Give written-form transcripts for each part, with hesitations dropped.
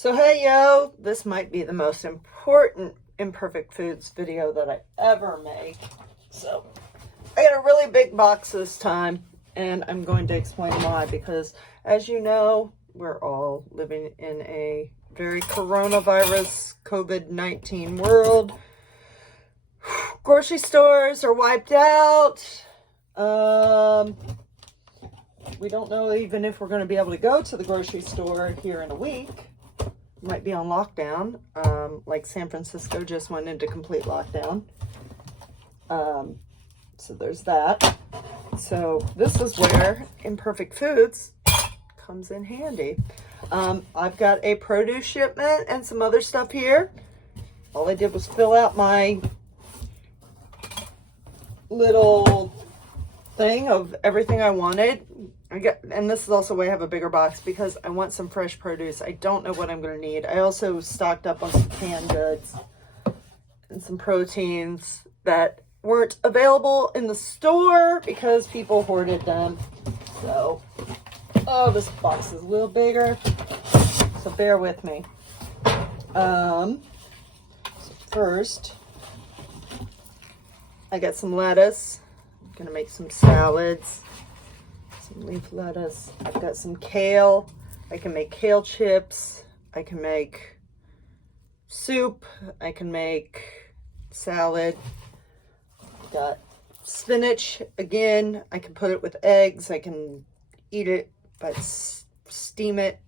So hey yo, this might be the most important Imperfect Foods video that I ever make. So I got a really big box this time, and I'm going to explain why, because as you know, we're all living in a very coronavirus COVID-19 world. Grocery stores are wiped out. We don't know even if we're going to be able to go to the grocery store here in a week. Might be on lockdown, like San Francisco just went into complete lockdown. So there's that. So this is where Imperfect Foods comes in handy. I've got a produce shipment and some other stuff here. All I did was fill out my little thing of everything I wanted. And this is also why I have a bigger box, because I want some fresh produce. I don't know what I'm going to need. I also stocked up on some canned goods and some proteins that weren't available in the store because people hoarded them. So, oh, this box is a little bigger, so bear with me. So first, I got some lettuce. I'm going to make some salads. Leaf lettuce. I've got some kale. I can make kale chips. I can make soup. I can make salad. Got spinach again. I can put it with eggs. I can eat it, but steam it,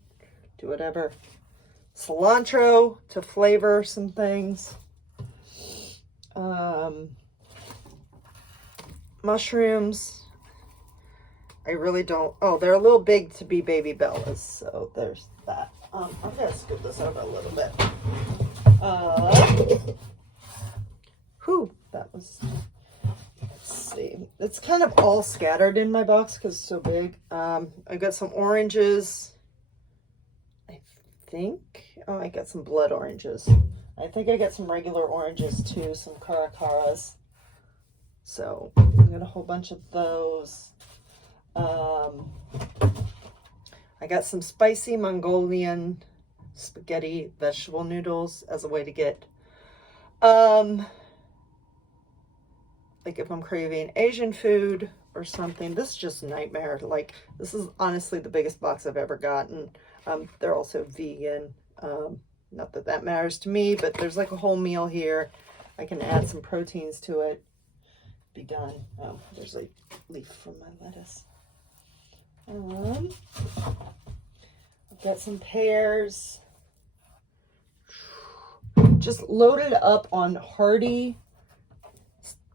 do whatever. Cilantro to flavor some things. Mushrooms. I really don't. Oh, they're a little big to be baby Bellas, so there's that. I'm gonna scoot this over a little bit. That was. Let's see. It's kind of all scattered in my box because it's so big. I got some oranges. I think. Oh, I got some blood oranges. I think I got some regular oranges too. Some caracaras. So I got a whole bunch of those. I got some spicy Mongolian spaghetti vegetable noodles as a way to get, like if I'm craving Asian food or something. This is just a nightmare. Like, this is honestly the biggest box I've ever gotten. They're also vegan. Not that that matters to me, but there's like a whole meal here. I can add some proteins to it. Be done. Oh, there's a leaf from my lettuce. I've got some pears. Just loaded up on hearty,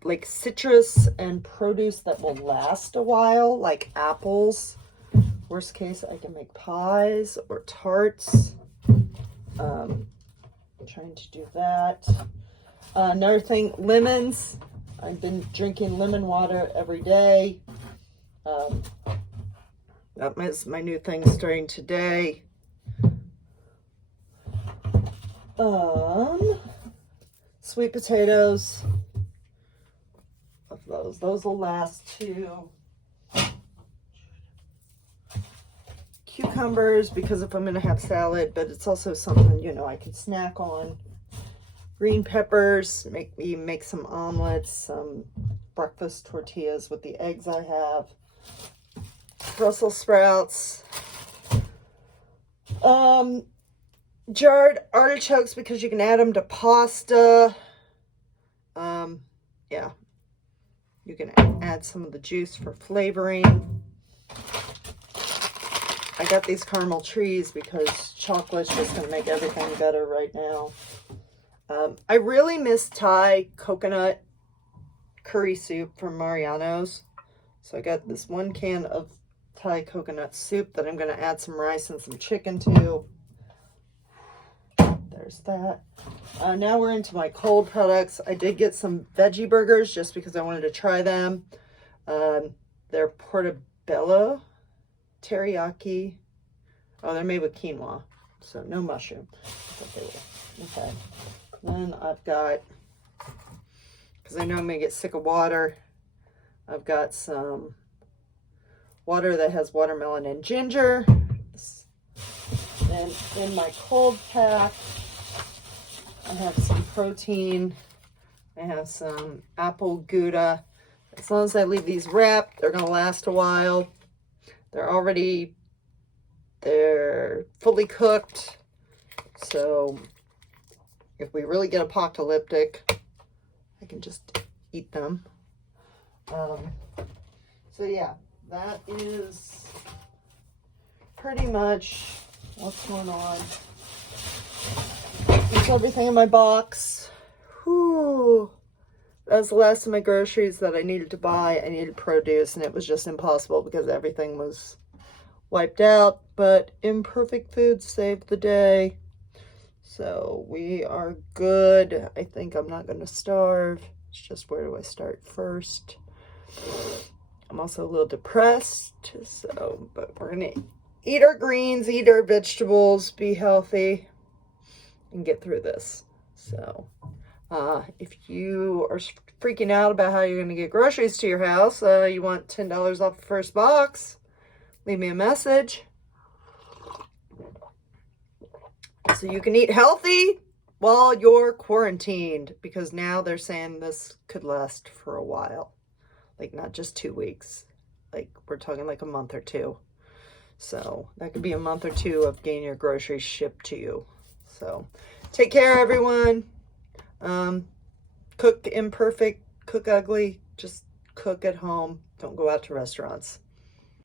like citrus and produce that will last a while, like apples. Worst case, I can make pies or tarts. I'm trying to do that. Another thing, lemons. I've been drinking lemon water every day. That is my new thing starting today. Sweet potatoes. Of those. Those will last too. Cucumbers, because if I'm going to have salad, but it's also something, you know, I could snack on. Green peppers, make some omelets, some breakfast tortillas with the eggs I have. Brussels sprouts. Jarred artichokes, because you can add them to pasta. Yeah. You can add some of the juice for flavoring. I got these caramel trees because chocolate's just going to make everything better right now. I really miss Thai coconut curry soup from Mariano's. So I got this one can of Thai coconut soup that I'm going to add some rice and some chicken to. There's that. Now we're into my cold products. I did get some veggie burgers just because I wanted to try them. They're portobello teriyaki. Oh, they're made with quinoa, so no mushroom. I thought they were. Okay. Then I've got, because I know I'm going to get sick of water, I've got some water that has watermelon and ginger. then in my cold pack, I have some protein. I have some apple Gouda. As long as I leave these wrapped, they're going to last a while. They're fully cooked. So if we really get apocalyptic, I can just eat them. So yeah, that is pretty much what's going on. That's everything in my box. Whew. That's the last of my groceries that I needed to buy. I needed produce, and it was just impossible because everything was wiped out. But Imperfect Foods saved the day. So we are good. I think I'm not going to starve. It's just, where do I start first? I'm also a little depressed. So, but we're going to eat our greens, eat our vegetables, be healthy, and get through this. So, if you are freaking out about how you're going to get groceries to your house, you want $10 off the first box, leave me a message. So you can eat healthy while you're quarantined, because now they're saying this could last for a while. Like, not just 2 weeks. Like, we're talking like a month or two. So that could be a month or two of getting your groceries shipped to you. So take care, everyone. Cook imperfect, cook ugly, just cook at home. Don't go out to restaurants.